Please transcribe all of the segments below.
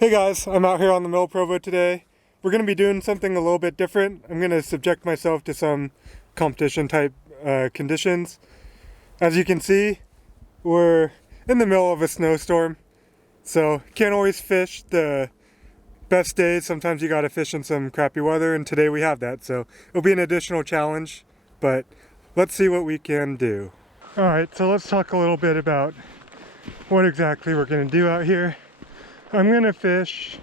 Hey guys, I'm out here on the Mill Provo today. We're going to be doing something a little bit different. I'm going to subject myself to some competition type conditions. As you can see, we're in the middle of a snowstorm, so can't always fish the best days. Sometimes you got to fish in some crappy weather, and today we have that, so it'll be an additional challenge, but let's see what we can do. Alright, so let's talk a little bit about what exactly we're going to do out here. I'm going to fish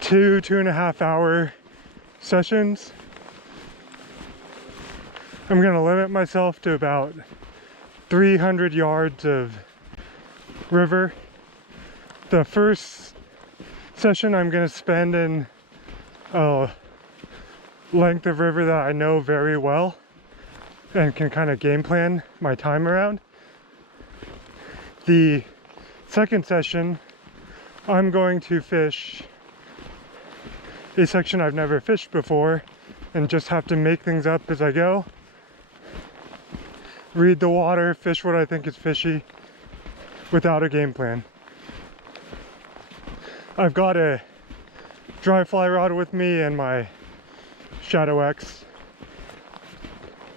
2.5 hour sessions. I'm going to limit myself to about 300 yards of river. The first session I'm going to spend in a length of river that I know very well and can kind of game plan my time around. The second session, I'm going to fish a section I've never fished before and just have to make things up as I go. Read the water, fish what I think is fishy without a game plan. I've got a dry fly rod with me and my Shadow X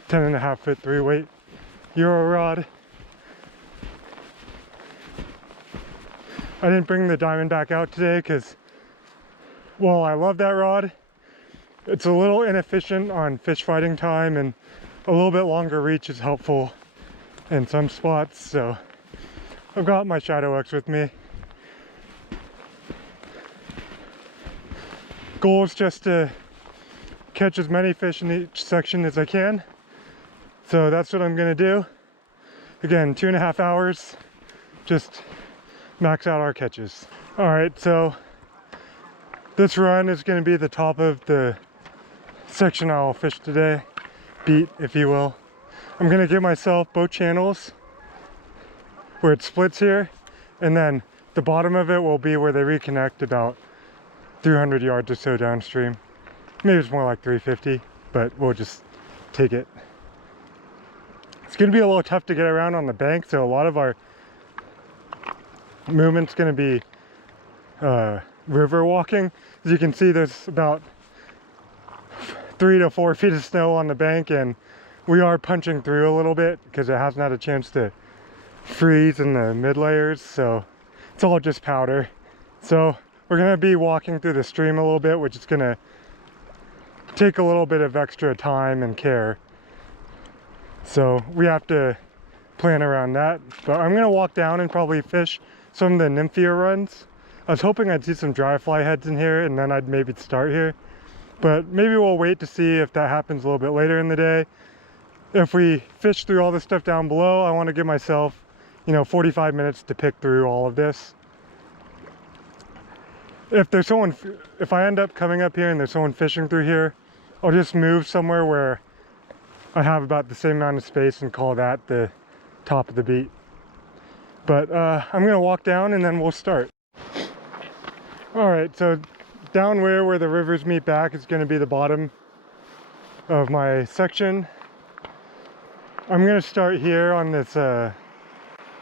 10.5 foot 3 weight Euro rod. I didn't bring the Diamondback out today because while I love that rod, it's a little inefficient on fish fighting time, and a little bit longer reach is helpful in some spots, so I've got my Shadow X with me. Goal is just to catch as many fish in each section as I can, so that's what I'm gonna do. Again, 2.5 hours, just max out our catches. All right, so this run is going to be the top of the section I'll fish today, beat if you will. I'm going to give myself both channels where it splits here, and then the bottom of it will be where they reconnect about 300 yards or so downstream. Maybe it's more like 350, but we'll just take it. It's going to be a little tough to get around on the bank, so a lot of our movement's going to be river walking. As you can see, there's about 3 to 4 feet of snow on the bank, and we are punching through a little bit because it hasn't had a chance to freeze in the mid layers, so it's all just powder. So we're going to be walking through the stream a little bit, which is going to take a little bit of extra time and care, so we have to plan around that. But I'm going to walk down and probably fish some of the nymphier runs. I was hoping I'd see some dry fly heads in here and then I'd maybe start here, but maybe we'll wait to see if that happens a little bit later in the day. If we fish through all this stuff down below, I want to give myself, 45 minutes to pick through all of this. If I end up coming up here and there's someone fishing through here, I'll just move somewhere where I have about the same amount of space and call that the top of the beat. But I'm gonna walk down and then we'll start. All right, so down where the rivers meet back is gonna be the bottom of my section. I'm gonna start here on this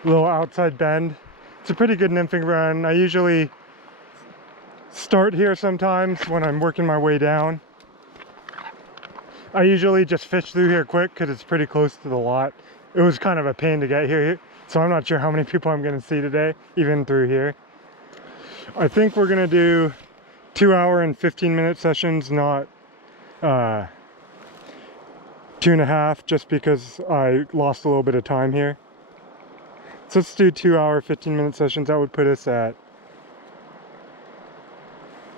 little outside bend. It's a pretty good nymphing run. I usually start here sometimes when I'm working my way down. I usually just fish through here quick because it's pretty close to the lot. It was kind of a pain to get here, so I'm not sure how many people I'm going to see today, even through here. I think we're going to do 2 hour and 15-minute sessions, not 2.5, just because I lost a little bit of time here. So let's do 2 hour, 15-minute sessions. That would put us at...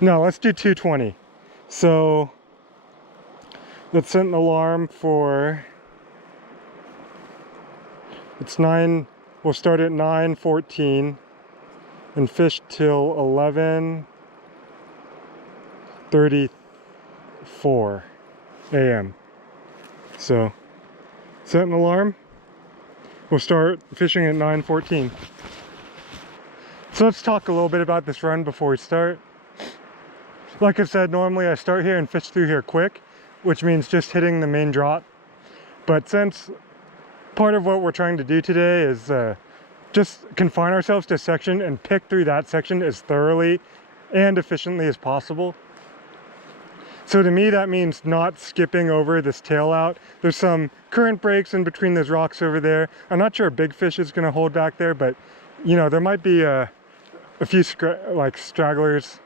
No, let's do 2:20. So let's set an alarm for... It's 9, we'll start at 9:14 and fish till 11:34 a.m. So set an alarm. We'll start fishing at 9:14. So let's talk a little bit about this run before we start. Like I said, normally I start here and fish through here quick, which means just hitting the main drop. But since part of what we're trying to do today is just confine ourselves to a section and pick through that section as thoroughly and efficiently as possible. So to me, that means not skipping over this tail out. There's some current breaks in between those rocks over there. I'm not sure a big fish is gonna hold back there, but you know, there might be a few like stragglers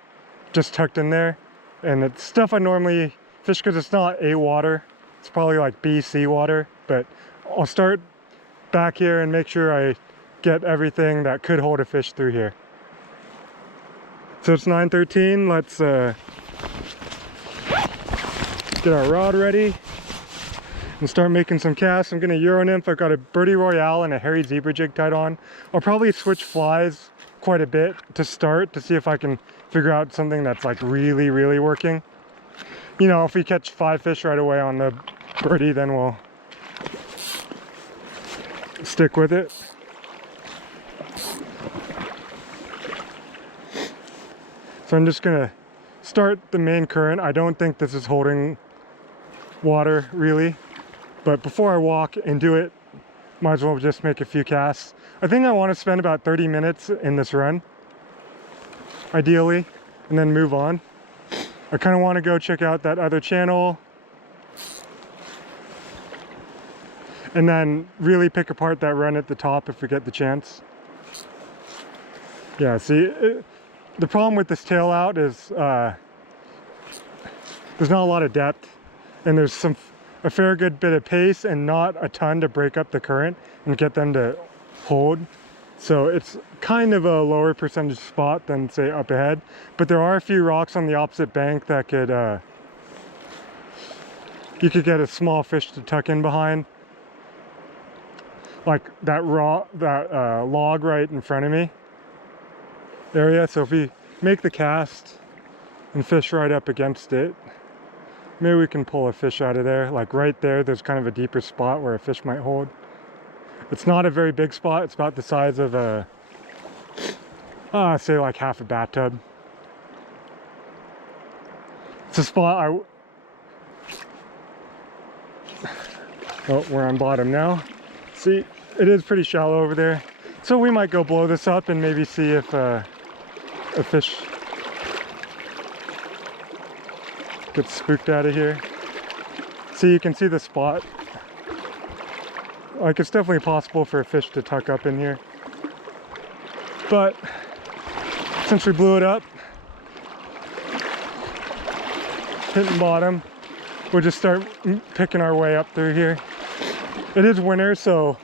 just tucked in there. And it's stuff I normally fish because it's not A water. It's probably like B, C water, but I'll start back here and make sure I get everything that could hold a fish through here. So it's 9:13, let's get our rod ready and start making some casts. I'm gonna Euro nymph. I've got a birdie royale and a hairy zebra jig tied on. I'll probably switch flies quite a bit to start to see if I can figure out something that's like really working. You know, if we catch 5 fish right away on the birdie, then we'll stick with it. So I'm just gonna start the main current. I don't think this is holding water really, but before I walk and do it, might as well just make a few casts. I think I want to spend about 30 minutes in this run, ideally, and then move on. I kind of want to go check out that other channel and then really pick apart that run at the top if we get the chance. Yeah, see, the problem with this tail out is there's not a lot of depth, and there's a fair good bit of pace and not a ton to break up the current and get them to hold. So it's kind of a lower percentage spot than say up ahead, but there are a few rocks on the opposite bank that could you could get a small fish to tuck in behind, like that log right in front of me area. So if we make the cast and fish right up against it, maybe we can pull a fish out of there. Like right there, there's kind of a deeper spot where a fish might hold. It's not a very big spot. It's about the size of a, say like half a bathtub. It's a spot oh, we're on bottom now. See, it is pretty shallow over there. So we might go blow this up and maybe see if a fish gets spooked out of here. See, you can see the spot. Like, it's definitely possible for a fish to tuck up in here. But since we blew it up, hitting bottom, we'll just start picking our way up through here. It is winter, so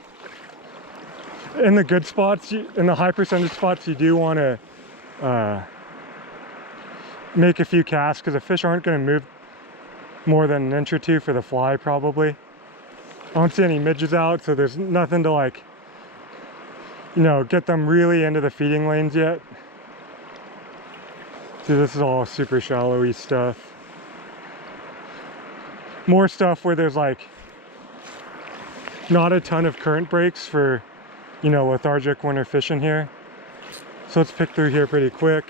in the good spots, in the high percentage spots, you do want to make a few casts because the fish aren't going to move more than an inch or two for the fly probably. I don't see any midges out, so there's nothing to, like, you know, get them really into the feeding lanes yet. See, this is all super shallowy stuff. More stuff where there's like not a ton of current breaks for, you know, lethargic winter fishing here. So let's pick through here pretty quick.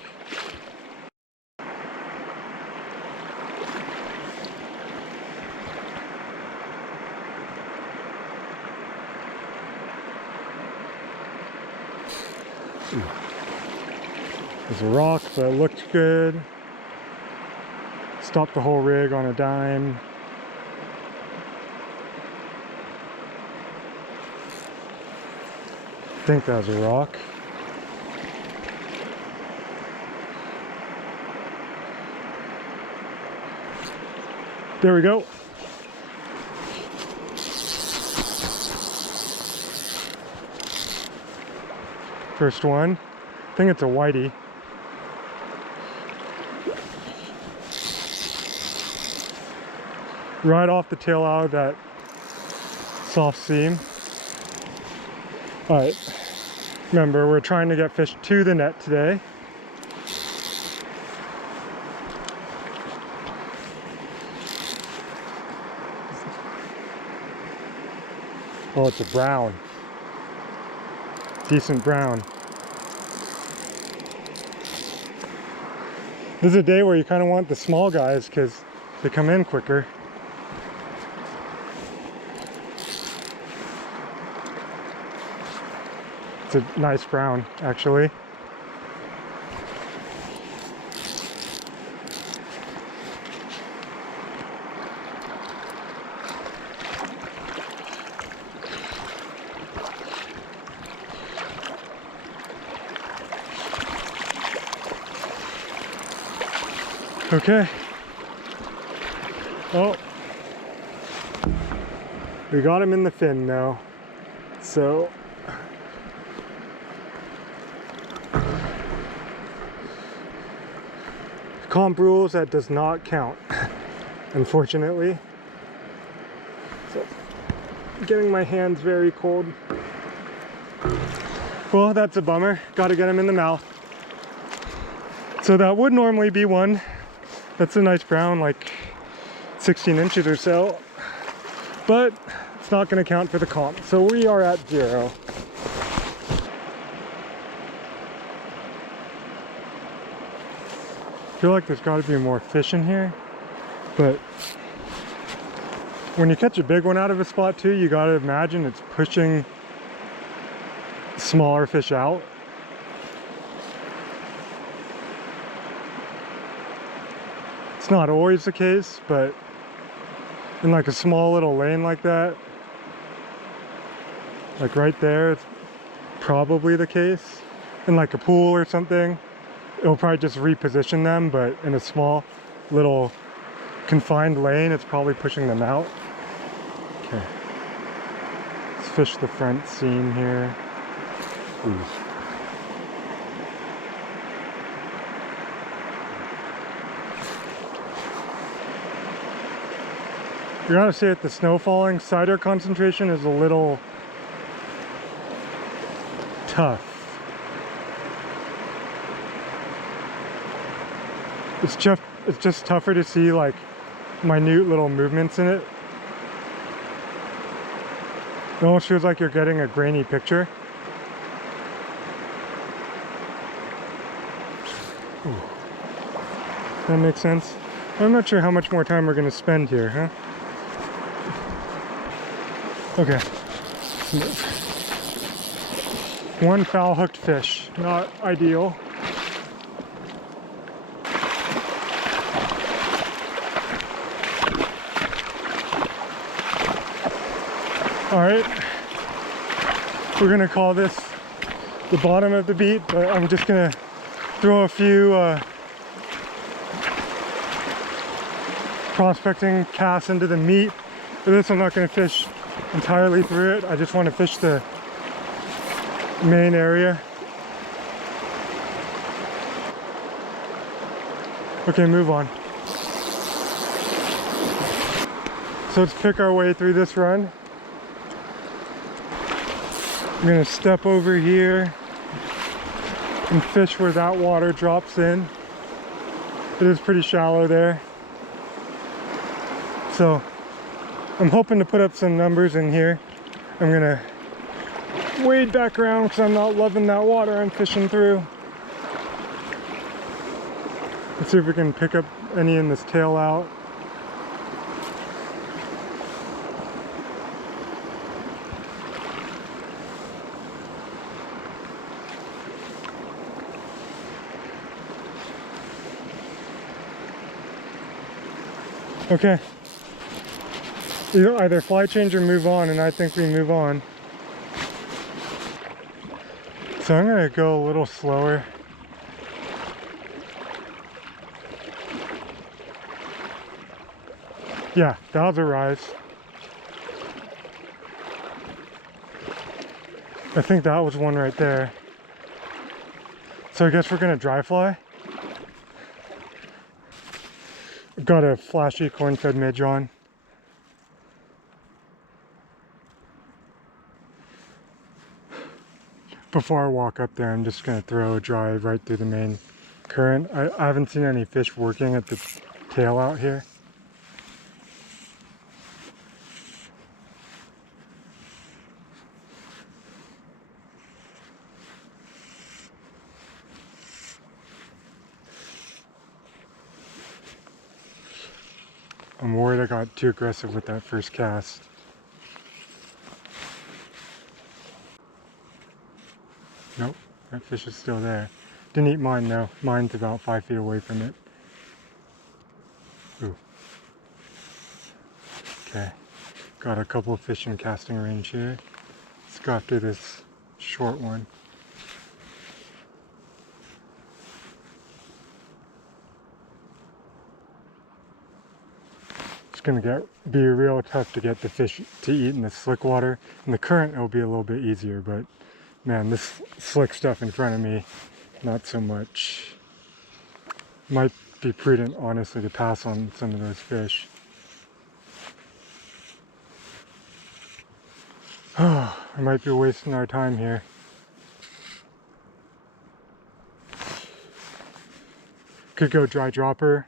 There's a rock that looked good. Stopped the whole rig on a dime. I think that was a rock. There we go. First one. I think it's a whitey. Right off the tail out of that soft seam. All right, remember, we're trying to get fish to the net today. Oh, it's a brown. Decent brown. This is a day where you kind of want the small guys because they come in quicker. It's a nice brown, actually. Okay. Oh. We got him in the fin now. So. Comp rules, that does not count, unfortunately. So, getting my hands very cold. Well, that's a bummer. Gotta get him in the mouth. So that would normally be one. That's a nice brown, like 16 inches or so. But it's not gonna count for the comp. So we are at 0. I feel like there's gotta be more fish in here. But when you catch a big one out of a spot too, you gotta imagine it's pushing smaller fish out. It's not always the case, but in like a small little lane like that, like right there, it's probably the case. In like a pool or something, it'll probably just reposition them, but in a small little confined lane, it's probably pushing them out. Okay, let's fish the front seam here. Ooh. You gotta say, at the snow falling, cider concentration is a little tough. It's just tougher to see like minute little movements in it. It almost feels like you're getting a grainy picture. Ooh. That makes sense. I'm not sure how much more time we're gonna spend here, huh? Okay. One foul hooked fish, not ideal. All right, we're gonna call this the bottom of the beat, but I'm just gonna throw a few prospecting casts into the meat. For this, I'm not gonna fish entirely through it. I just want to fish the main area. Okay, move on. So let's pick our way through this run. I'm gonna step over here and fish where that water drops in. It is pretty shallow there. So I'm hoping to put up some numbers in here. I'm gonna wade back around because I'm not loving that water I'm fishing through. Let's see if we can pick up any in this tail out. Okay, you either fly change or move on, and I think we move on. So I'm gonna go a little slower. Yeah, that was a rise. I think that was one right there. So I guess we're gonna dry fly. I've got a flashy corn-fed midge on. Before I walk up there, I'm just gonna throw a dry right through the main current. I haven't seen any fish working at the tail out here. I'm worried I got too aggressive with that first cast. Nope, that fish is still there. Didn't eat mine though. Mine's about 5 feet away from it. Ooh. Okay, got a couple of fish in casting range here. Let's go after this short one. it's gonna be real tough to get the fish to eat in the slick water. In the current, it'll be a little bit easier, but man, this slick stuff in front of me, not so much. Might be prudent, honestly, to pass on some of those fish. Oh, I might be wasting our time here. Could go dry dropper.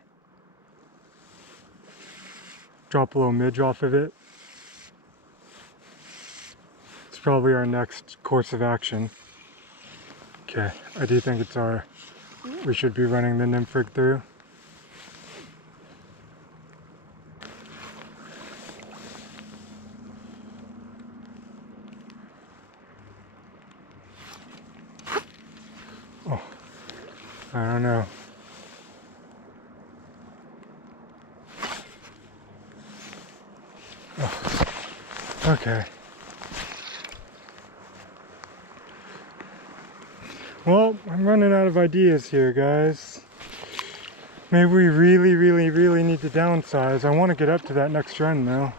Drop a little midge off of it. It's probably our next course of action. Okay, I do think it's we should be running the nymph rig through. Oh, I don't know. Oh, okay. Well, I'm running out of ideas here, guys. Maybe we really need to downsize. I want to get up to that next run, though.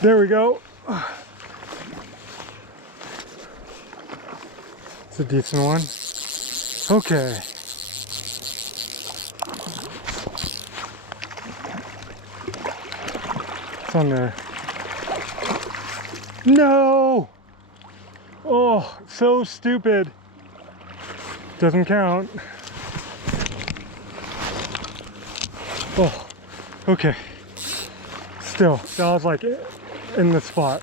There we go. It's a decent one. Okay. It's on there. No! Oh, so stupid. Doesn't count. Oh, okay. Still, that was like in the spot.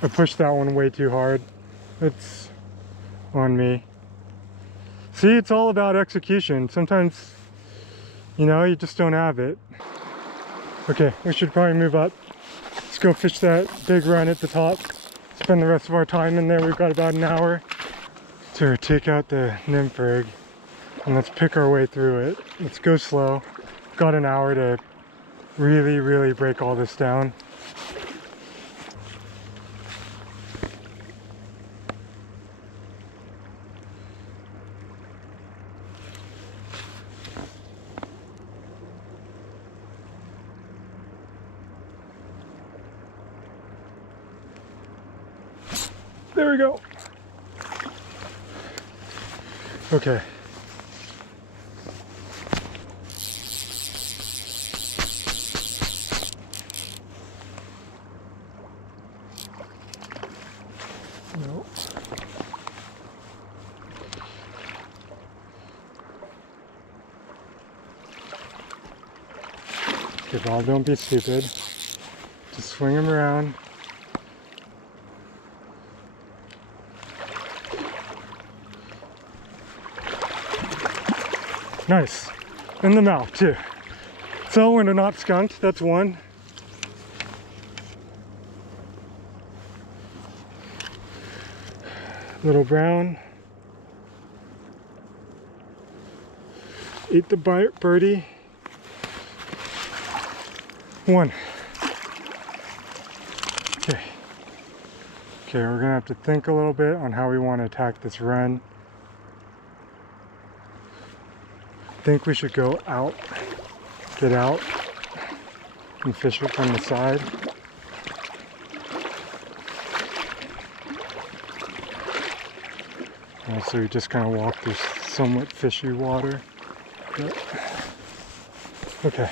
I pushed that one way too hard. It's on me. See, it's all about execution. Sometimes, you know, you just don't have it. Okay, we should probably move up. Let's go fish that big run at the top. Spend the rest of our time in there. We've got about an hour to take out the nymph rig and let's pick our way through it. Let's go slow. Got an hour to really break all this down. There we go. Okay. No. Okay, Bob, don't be stupid. Just swing him around. Nice. In the mouth, too. So when they're not skunked, that's one. Little brown. Eat the birdie. One. Okay. Okay, we're gonna have to think a little bit on how we want to attack this run. I think we should go out, get out, and fish it from the side. So we just kind of walk through somewhat fishy water. But, okay.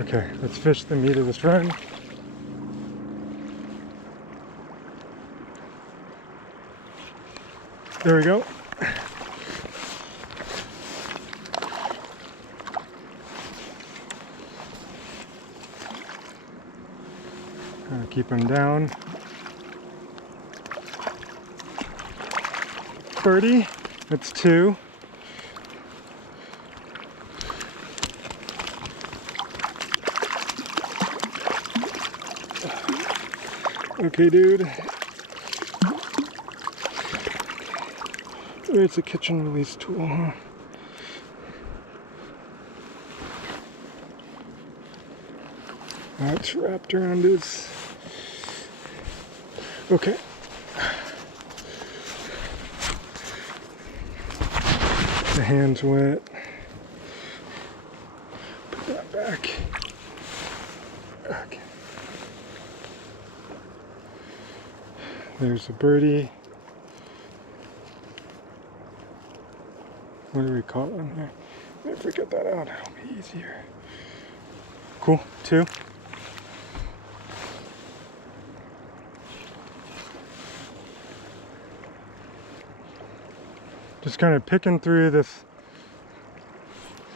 Okay, let's fish the meat of this run. There we go. Keep them down. Birdie, that's two. Okay, dude. It's a kitchen release tool, huh? That's wrapped around his... Okay. The hand's wet. Put that back. Okay. There's a birdie. What do we call it on here? If we get that out, it'll be easier. Cool, 2. Just kind of picking through this.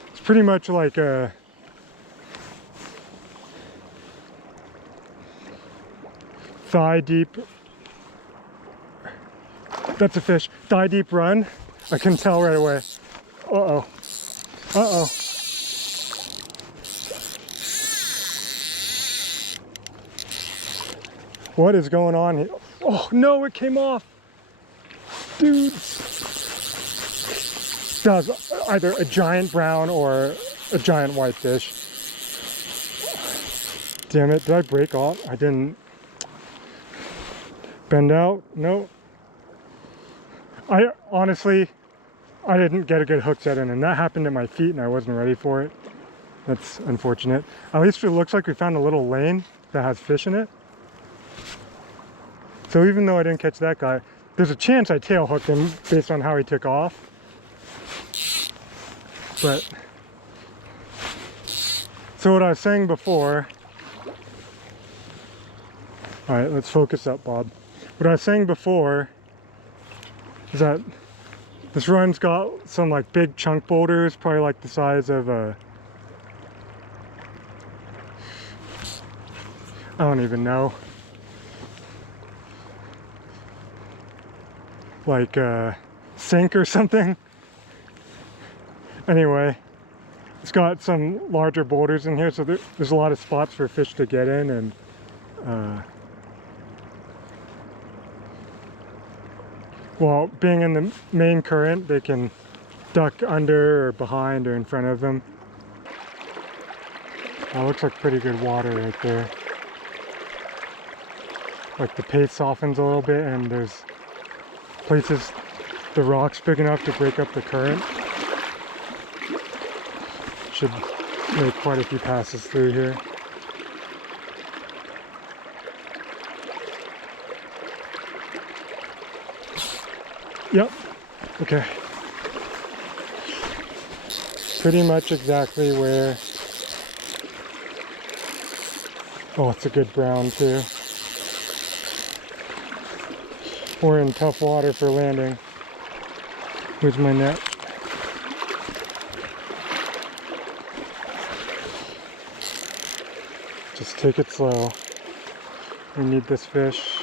It's pretty much like a thigh deep. That's a fish. Thigh deep run. I can tell right away. Uh-oh. Uh-oh. What is going on here? Oh no, it came off. Dude. That was either a giant brown or a giant white fish. Damn it, did I break off? I didn't. Bend out? No. I honestly, I didn't get a good hook set in, and that happened at my feet and I wasn't ready for it. That's unfortunate. At least it looks like we found a little lane that has fish in it. So even though I didn't catch that guy, there's a chance I tail hooked him based on how he took off. But, so what I was saying before, all right, let's focus up, Bob. What I was saying before is that this run's got some like big chunk boulders, probably like the size of a, I don't even know, like a sink or something. Anyway, it's got some larger boulders in here, so there's a lot of spots for fish to get in, and well, being in the main current, they can duck under or behind or in front of them. That looks like pretty good water right there. Like the pace softens a little bit, and there's places the rock's big enough to break up the current. Should make quite a few passes through here. Yep. Okay. Pretty much exactly where. Oh, it's a good brown too. We're in tough water for landing. Where's my net? Just take it slow. We need this fish.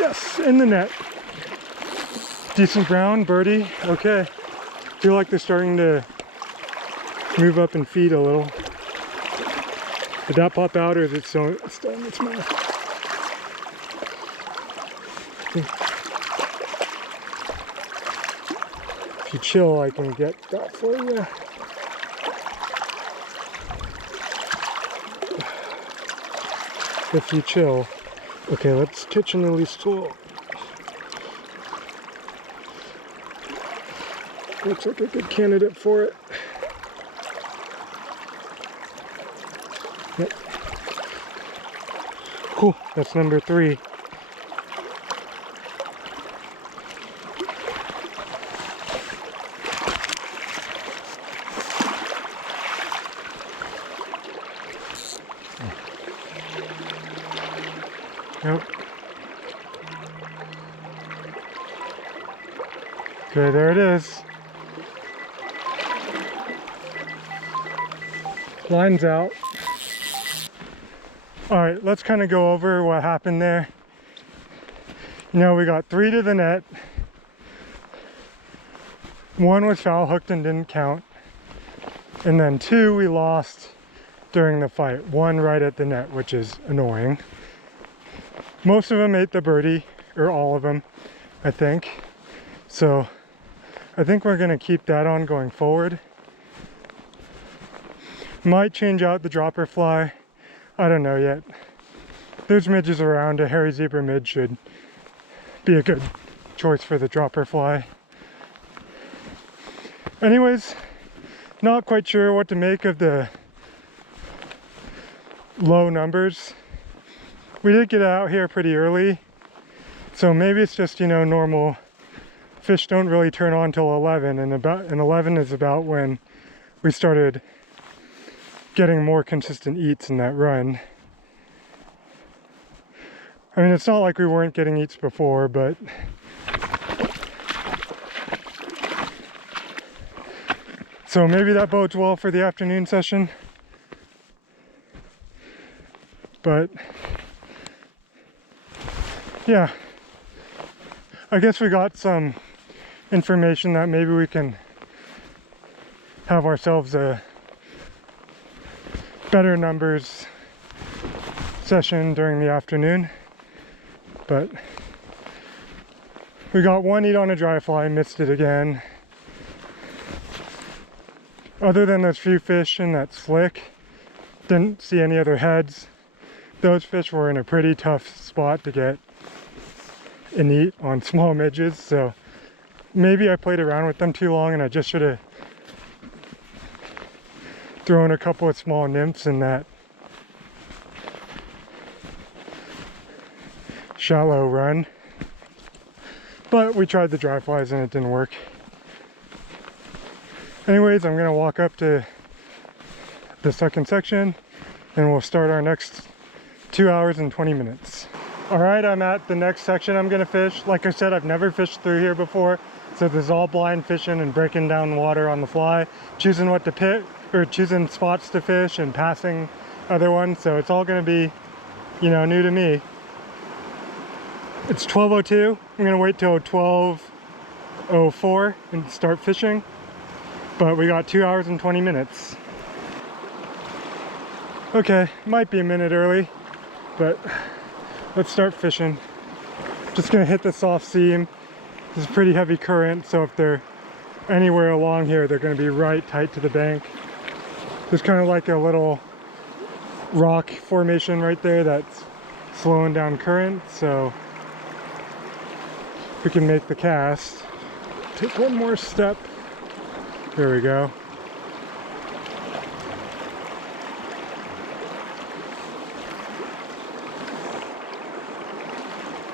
Yes, in the net. Decent brown, birdie. Okay. Feel like they're starting to move up and feed a little. Did that pop out, or is it still in its mouth? If you chill, I can get that for you. If you chill. Okay, let's catch an release tool. Looks like a good candidate for it. Yep. Cool, that's number 3. Nope. Okay, there it is. Line's out. All right, let's kind of go over what happened there. You know, we got 3 to the net. 1 was foul hooked and didn't count. And then 2 we lost during the fight. 1 right at the net, which is annoying. Most of them ate the birdie, or all of them, I think. So I think we're gonna keep that on going forward. Might change out the dropper fly. I don't know yet. There's midges around. A hairy zebra mid should be a good choice for the dropper fly. Anyways, not quite sure what to make of the low numbers. We did get out here pretty early, so maybe it's just, you know, normal. Fish don't really turn on till 11, and 11 is about when we started getting more consistent eats in that run. I mean, it's not like we weren't getting eats before, but so maybe that bodes well for the afternoon session. But yeah, I guess we got some information that maybe we can have ourselves a better numbers session during the afternoon. But we got one eat on a dry fly, missed it again. Other than those few fish in that slick, didn't see any other heads. Those fish were in a pretty tough spot to get an eat on small midges, so maybe I played around with them too long and I just should have thrown a couple of small nymphs in that shallow run. But we tried the dry flies and it didn't work. Anyways, I'm gonna walk up to the second section and we'll start our next 2 hours and 20 minutes. All right, I'm at the next section I'm gonna fish. Like I said, I've never fished through here before, so this is all blind fishing and breaking down water on the fly, choosing what to pick, or choosing spots to fish and passing other ones, so it's all gonna be, you know, new to me. It's 12:02. I'm gonna wait till 12:04 and start fishing, but we got 2 hours and 20 minutes. Okay, might be a minute early, but let's start fishing. Just gonna hit the soft seam. This is pretty heavy current, so if they're anywhere along here, they're gonna be right tight to the bank. There's kind of like a little rock formation right there that's slowing down current, so we can make the cast. Take one more step. There we go.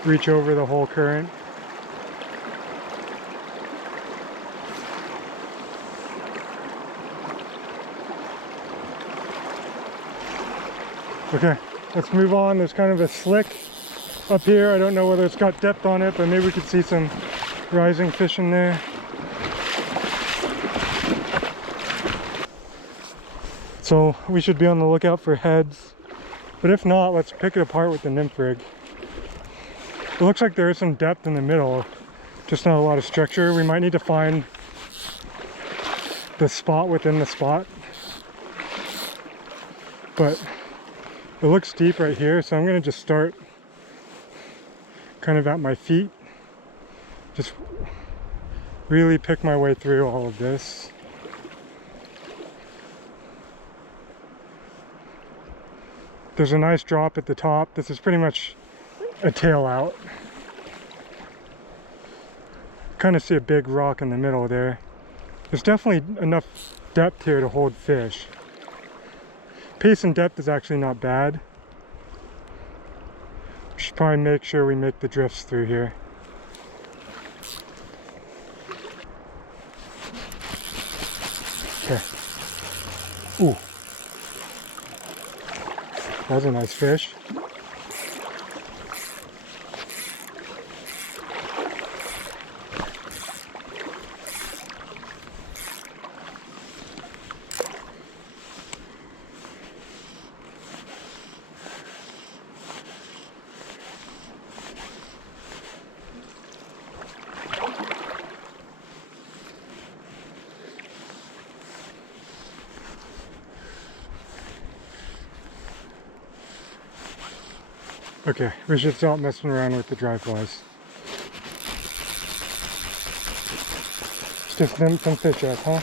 Reach over the whole current. Okay, let's move on. There's kind of a slick up here. I don't know whether it's got depth on it, but maybe we could see some rising fish in there. So we should be on the lookout for heads, but if not, let's pick it apart with the nymph rig. It looks like there is some depth in the middle, just not a lot of structure. We might need to find the spot within the spot, but it looks deep right here, so I'm gonna just start kind of at my feet. Just really pick my way through all of this. There's a nice drop at the top. This is pretty much a tail out. Kind of see a big rock in the middle there. There's definitely enough depth here to hold fish. Pace and depth is actually not bad. Should probably make sure we make the drifts through here. Okay. Ooh. That was a nice fish. Okay, we should stop messing around with the dry flies. Just nymph some fish up, huh?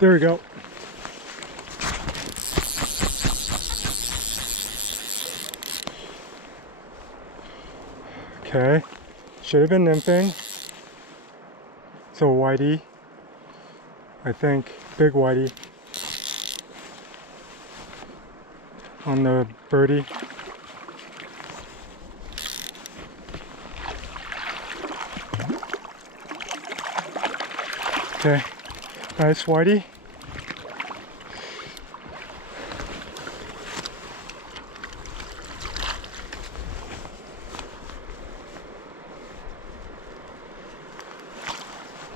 There we go. Okay, should have been nymphing. So whitey, I think, big whitey on the birdie. Okay, nice whitey.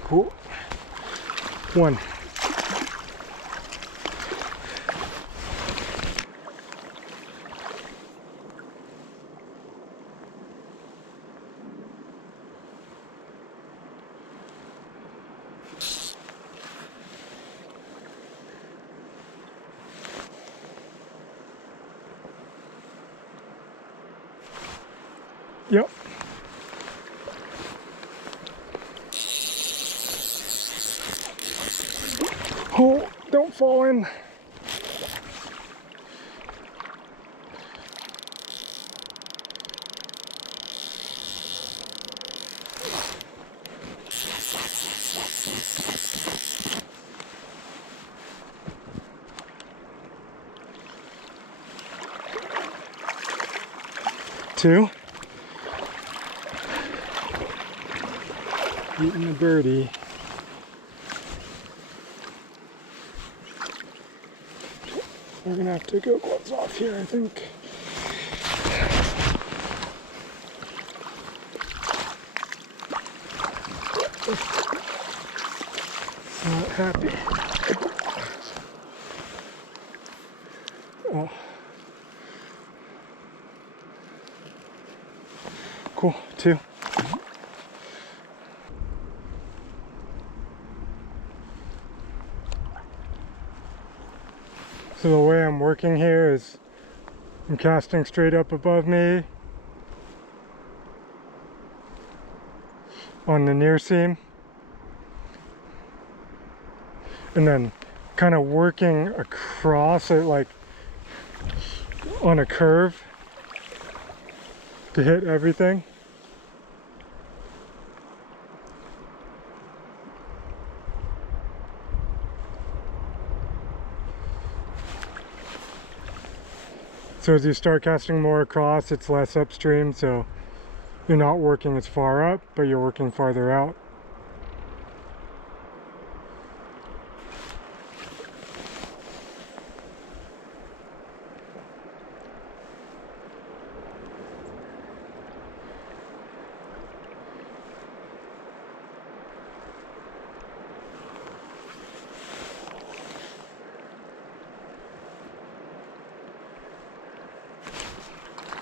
Cool. One. Yep. Oh, don't fall in. Two. Eating the birdie. We're gonna have to go gloves off here, I think. Not happy. Oh. Cool, two. So the way I'm working here is I'm casting straight up above me on the near seam, and then kind of working across it like on a curve to hit everything. So as you start casting more across, it's less upstream, so you're not working as far up, but you're working farther out.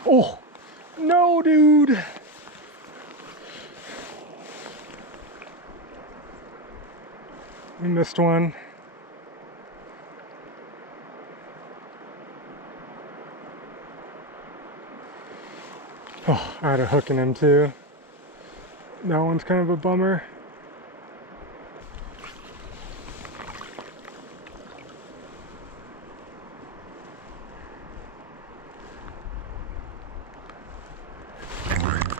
Oh, no, dude. We missed one. Oh, I had a hook in him too. That one's kind of a bummer.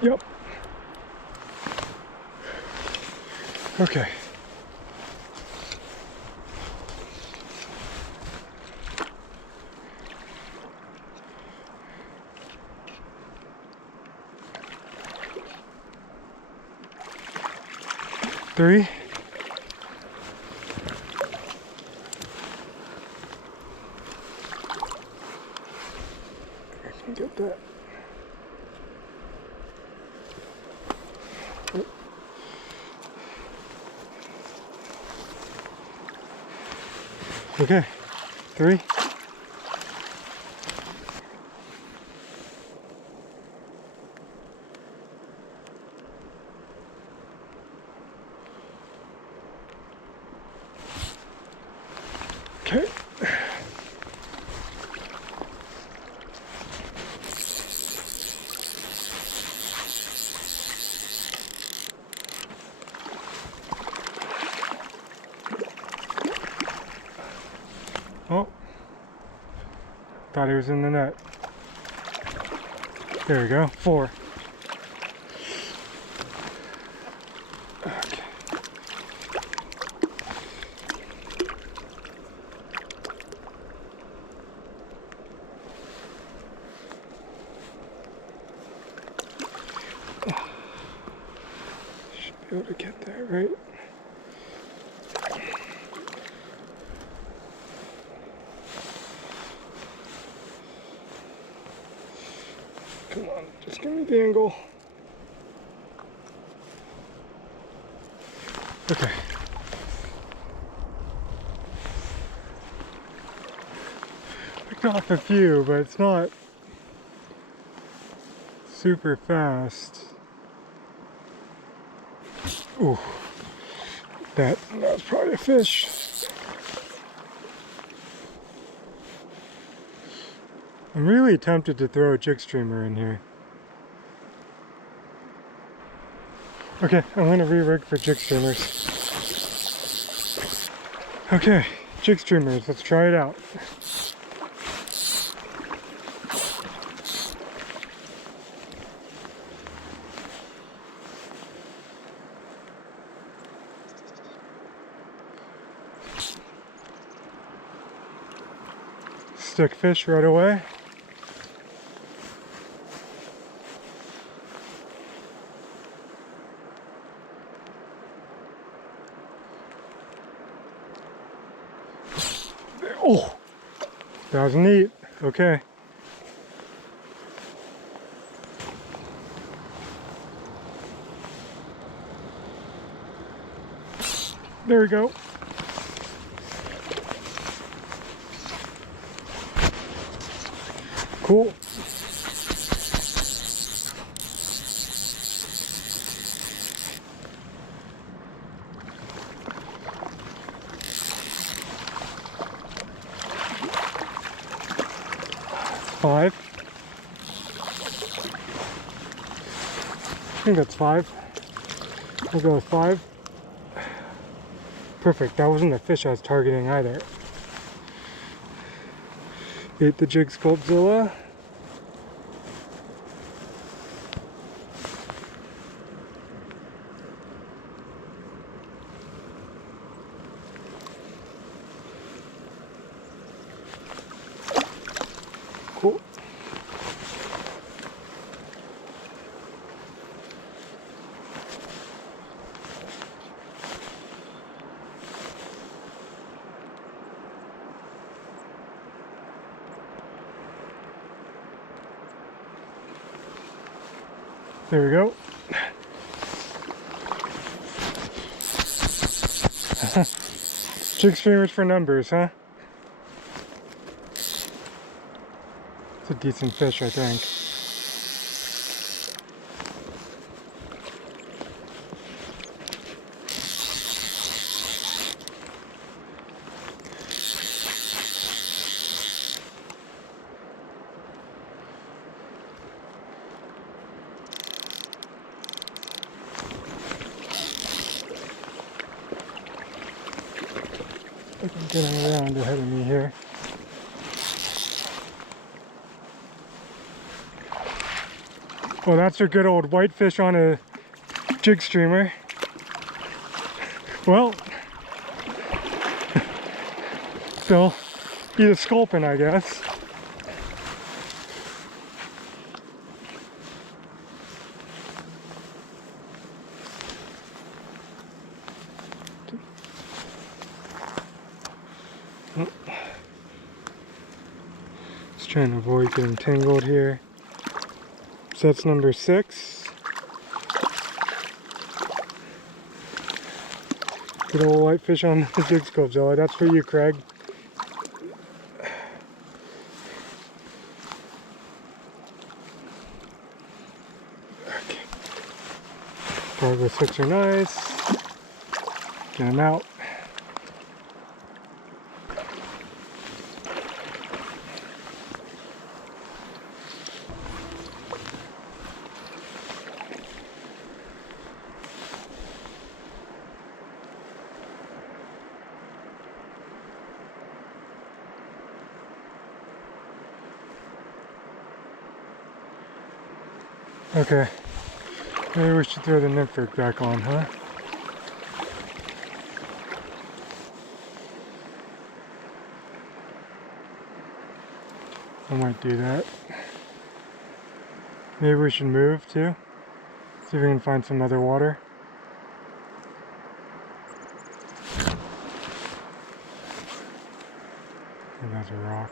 Yep. Okay. Three. I can get that. Okay, three. Okay. Oh, thought he was in the net. There we go, 4. Okay. Should be able to get that right. Come on, just give me the angle. Okay. Picked off a few, but it's not super fast. Ooh, that was probably a fish. I'm really tempted to throw a jig streamer in here. Okay, I'm gonna re-rig for jig streamers. Okay, jig streamers, let's try it out. Stick fish right away. Oh, that was neat. Okay. There we go. Cool. Five. I think that's 5. We'll go with 5. Perfect. That wasn't the fish I was targeting either. Ate the jig Sculptzilla. Cool. There we go. Jig streamers for numbers, huh? It's a decent fish, I think. I think I'm getting around ahead of me here. Well, that's a good old whitefish on a jig streamer. Well, still eat a sculpin, I guess. Just trying to avoid getting tangled here. So that's number 6. Good old whitefish on the jig Sculptzilla. That's for you, Craig. Okay. Cargo 6 are nice. Get them out. Okay, maybe we should throw the nymph rig back on, huh? I might do that. Maybe we should move too. See if we can find some other water. And that's a rock.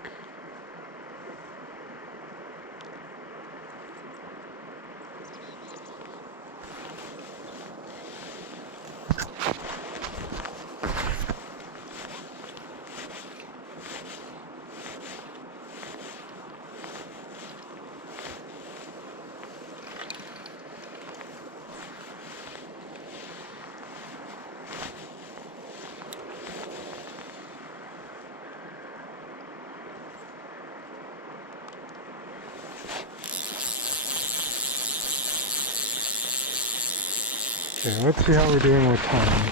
Okay, let's see how we're doing with time.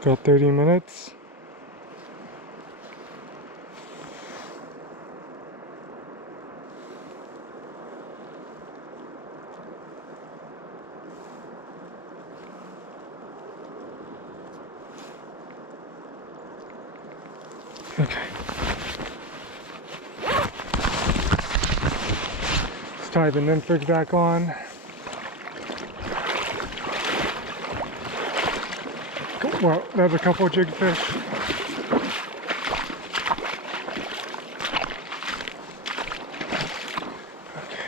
Got 30 minutes. Okay. Let's tie the nymph rig back on. Well, there's a couple of jigfish. Okay.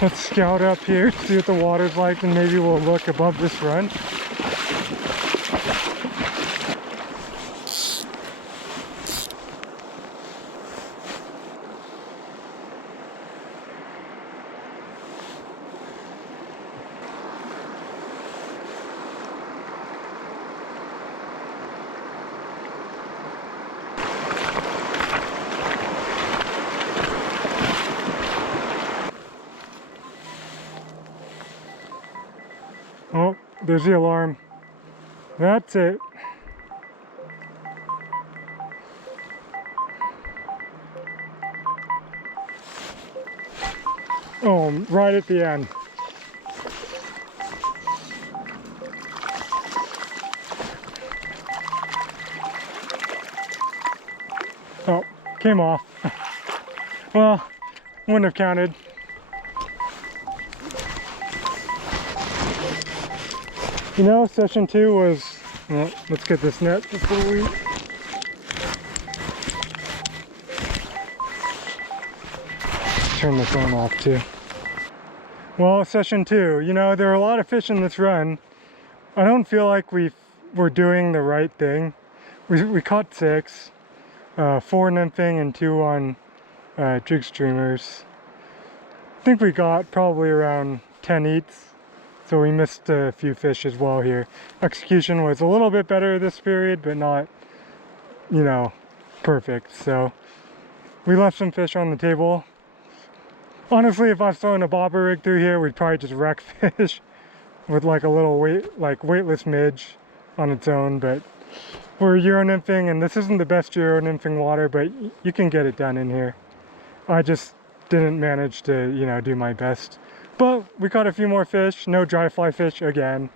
Let's scout up here, see what the water's like, and maybe we'll look above this run. Oh, there's the alarm. That's it. Oh, right at the end. Oh, came off. Well, wouldn't have counted. You know, session 2 was, well, let's get this net before we... Turn the phone off too. Well, session 2, you know, there are a lot of fish in this run. I don't feel like we're doing the right thing. We caught 6, 4 nymphing and 2 on jig streamers. I think we got probably around 10 eats. So we missed a few fish as well here. Execution was a little bit better this period, but not, you know, perfect. So we left some fish on the table. Honestly, if I was throwing a bobber rig through here, we'd probably just wreck fish with like a little weightless midge on its own. But we're Euro nymphing, and this isn't the best Euro nymphing water, but you can get it done in here. I just didn't manage to, you know, do my best. But we caught a few more fish, no dry fly fish again,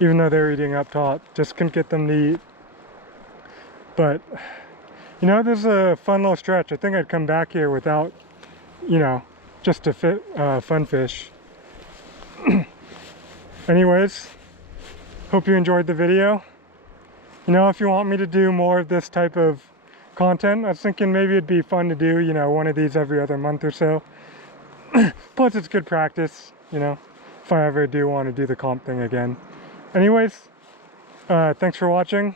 even though they're eating up top. Just couldn't get them to eat. But, you know, this is a fun little stretch. I think I'd come back here without, you know, just to fit fun fish. Anyways, hope you enjoyed the video. You know, if you want me to do more of this type of content, I was thinking maybe it'd be fun to do, you know, one of these every other month or so. Plus it's good practice, you know, if I ever do want to do the comp thing again. Anyways, thanks for watching.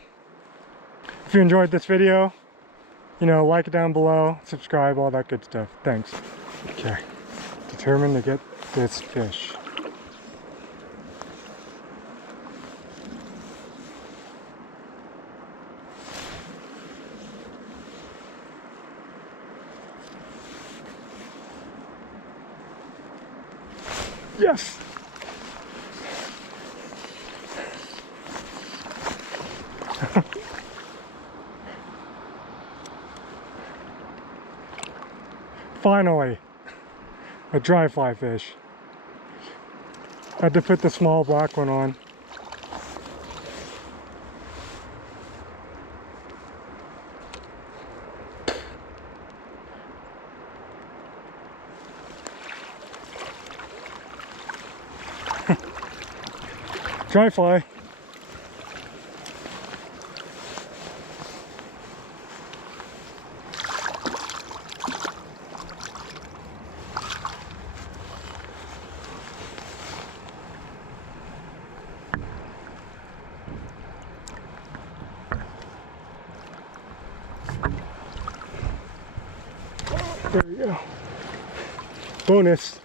If you enjoyed this video, you know, like it down below, subscribe, all that good stuff. Thanks. Okay, determined to get this fish. Yes! Finally, a dry fly fish. Had to put the small black one on. Dry fly. There we go. Bonus.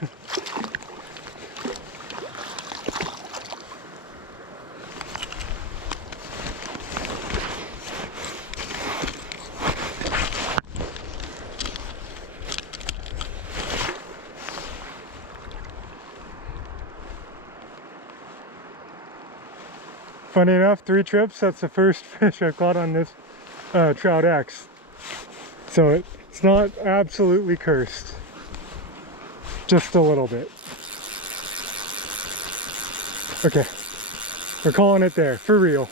Funny enough, 3 trips, that's the first fish I've caught on this Trout X. So it's not absolutely cursed. Just a little bit. Okay, we're calling it there, for real.